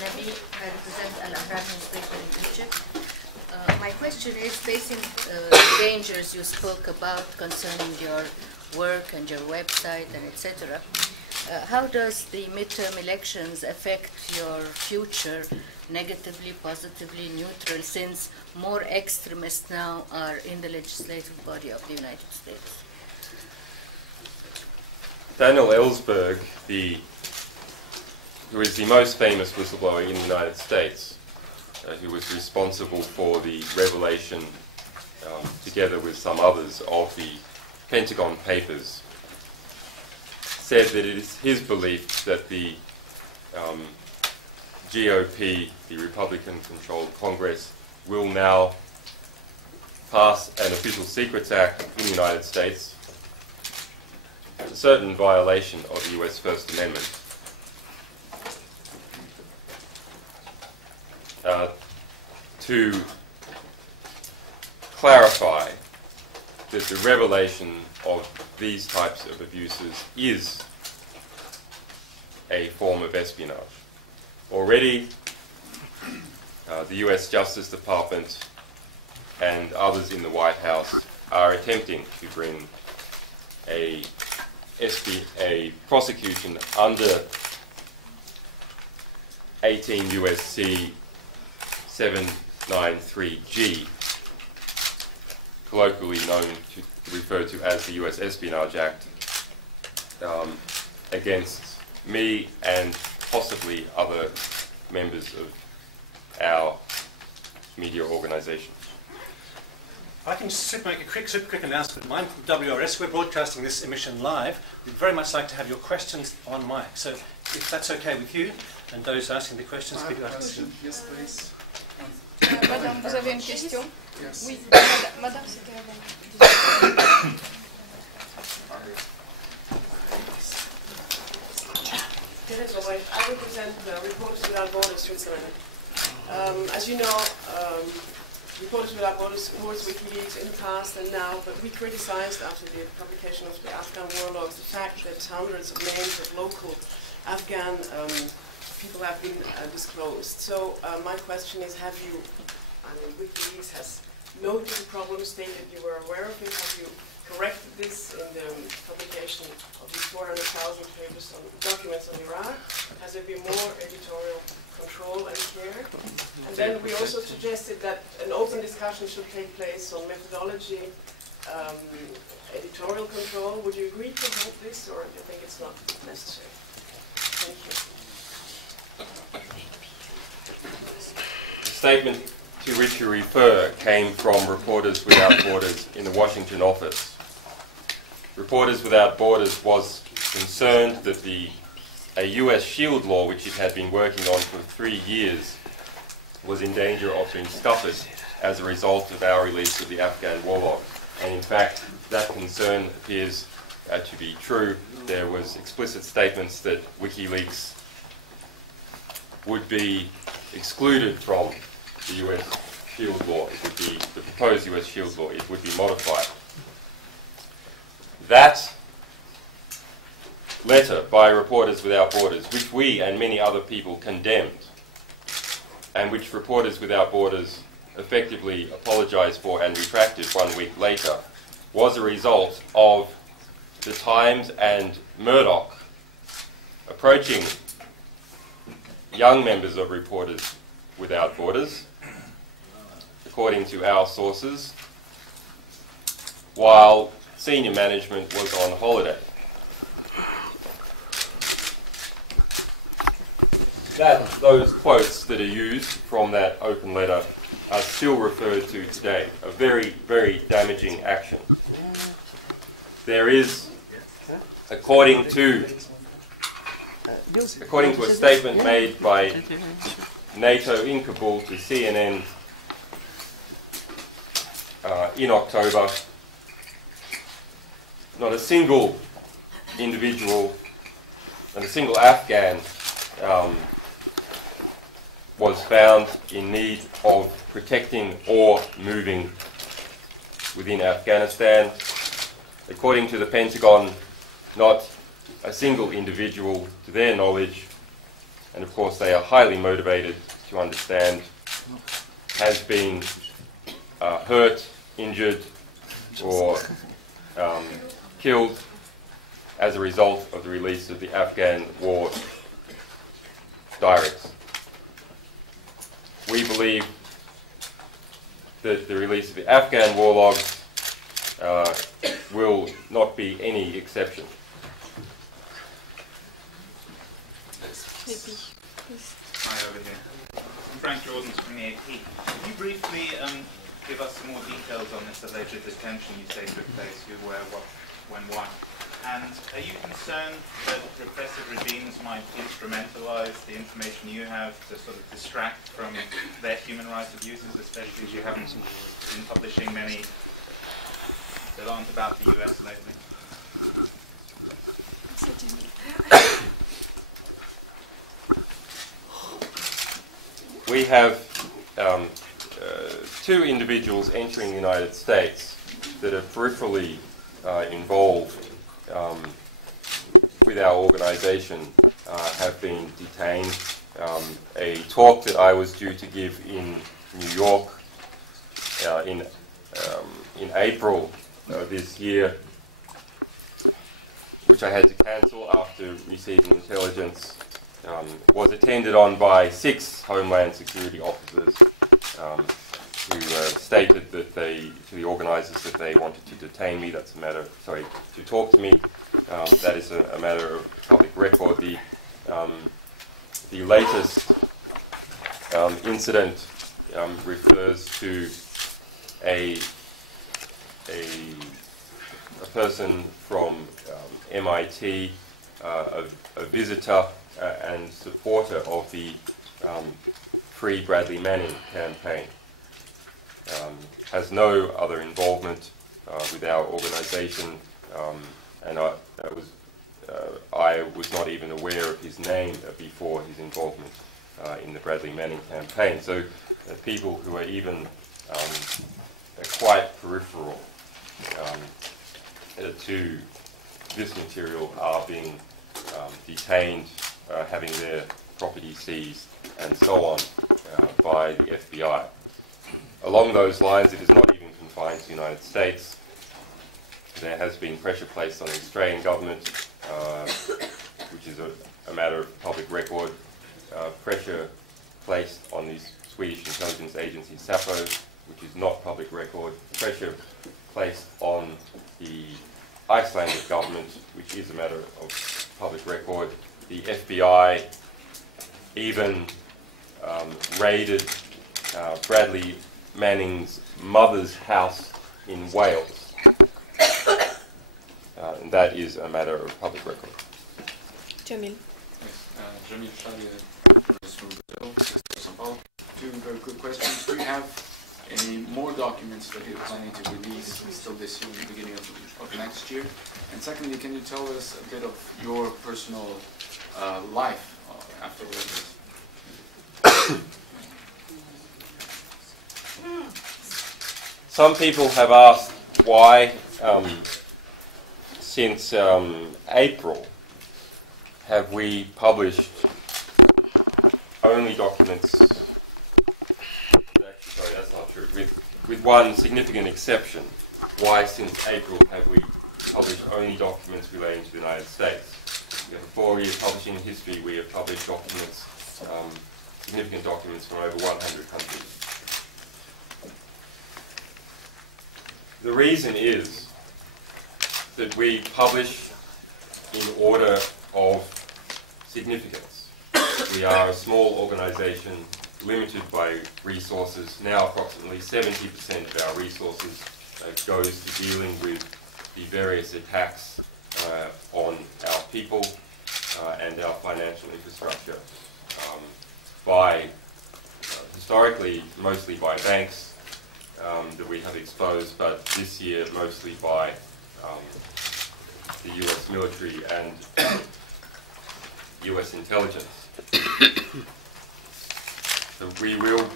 Nabi. I represent Al-Ahram newspaper in Egypt. My question is, facing the dangers you spoke about concerning your work and your website and etc., how does the midterm elections affect your future, negatively, positively, neutral, since more extremists now are in the legislative body of the United States? Daniel Ellsberg, who is the most famous whistleblower in the United States, who was responsible for the revelation, together with some others, of the Pentagon Papers, said that it is his belief that the GOP, the Republican-controlled Congress, will now pass an Official Secrets Act in the United States, a certain violation of the US First Amendment, to clarify that the revelation of these types of abuses is a form of espionage. Already, the US Justice Department and others in the White House are attempting to bring a prosecution under 18 USC 793G, colloquially referred to as the US Espionage Act, against me and possibly other members of our media organisation. I can just make a super quick announcement. Mine from WRS. We're broadcasting this emission live. We'd very much like to have your questions on mic. So if that's okay with you, and those asking the questions, I have a question. Yes, please. Madame, vous avez une question? Yes. Oui, Madame, c'était avant. I represent Reporters Without Borders Switzerland. As you know, Reporters Without Borders supports WikiLeaks in the past and now, but we criticized after the publication of the Afghan war logs the fact that hundreds of names of local Afghan people have been disclosed. So my question is, have you, WikiLeaks has noted the problem, stated you were aware of it, have you corrected this in the publication of these 400,000 papers on documents on Iraq? Has there been more editorial control and care? And then we also suggested that an open discussion should take place on methodology, editorial control. Would you agree to hold this, or do you think it's not necessary? Thank you. The statement to which you refer came from Reporters Without Borders in the Washington office. Reporters Without Borders was concerned that a US shield law, which it had been working on for 3 years, was in danger of being scuppered as a result of our release of the Afghan war log. And in fact, that concern appears to be true. There was explicit statements that WikiLeaks would be excluded from the US shield law. It would be the proposed US shield law. It would be modified. That letter by Reporters Without Borders, which we and many other people condemned, and which Reporters Without Borders effectively apologised for and retracted 1 week later, was a result of the Times and Murdoch approaching young members of Reporters Without Borders, according to our sources, while senior management was on holiday. Those quotes that are used from that open letter are still referred to today. A very, very damaging action. There is, according to a statement made by NATO in Kabul to CNN in October, not a single individual and a single Afghan was found in need of protecting or moving within Afghanistan. According to the Pentagon, not a single individual, to their knowledge, and of course they are highly motivated to understand, has been hurt, injured, or killed as a result of the release of the Afghan war diaries. We believe that the release of the Afghan war logs will not be any exception. Hi, over here. I'm Frank Jordan from the AP. Can you briefly give us some more details on this alleged detention you say took place? You're aware what, when, why? And are you concerned that repressive regimes might instrumentalize the information you have to sort of distract from their human rights abuses, especially as you haven't been publishing many that aren't about the US lately? We have two individuals entering the United States that are peripherally involved with our organisation have been detained. A talk that I was due to give in New York in April this year, which I had to cancel after receiving intelligence, was attended on by 6 Homeland Security officers who stated that to the organisers that they wanted to detain me. That's a matter, to talk to me. That is a matter of public record. The latest incident refers to a person from MIT, a visitor and supporter of the Free Bradley Manning campaign. Has no other involvement with our organisation, and I was not even aware of his name before his involvement in the Bradley Manning campaign. So people who are even quite peripheral to this material are being detained, having their property seized, and so on by the FBI. Along those lines, it is not even confined to the United States. There has been pressure placed on the Australian government, which is a matter of public record, pressure placed on the Swedish intelligence agency SAPO, which is not public record, pressure placed on the Icelandic government, which is a matter of public record. The FBI even raided Bradley Manning's mother's house in Wales. And that is a matter of public record. Jamil. Jamil from Brazil, São Paulo. 2 very quick questions. Do you have any more documents that you're planning to release still this year, in the beginning of next year? And secondly, can you tell us a bit of your personal life after all this? Some people have asked why, since April, have we published only documents. Actually, sorry, that's not true. With one significant exception, why since April have we published only documents relating to the United States? We have a 4-year publishing history. We have published documents, significant documents from over 100 countries. The reason is that we publish in order of significance. We are a small organisation, limited by resources. Now approximately 70% of our resources goes to dealing with the various attacks on our people and our financial infrastructure by, historically, mostly by banks that we have exposed, but this year mostly by the US military and US intelligence. So we will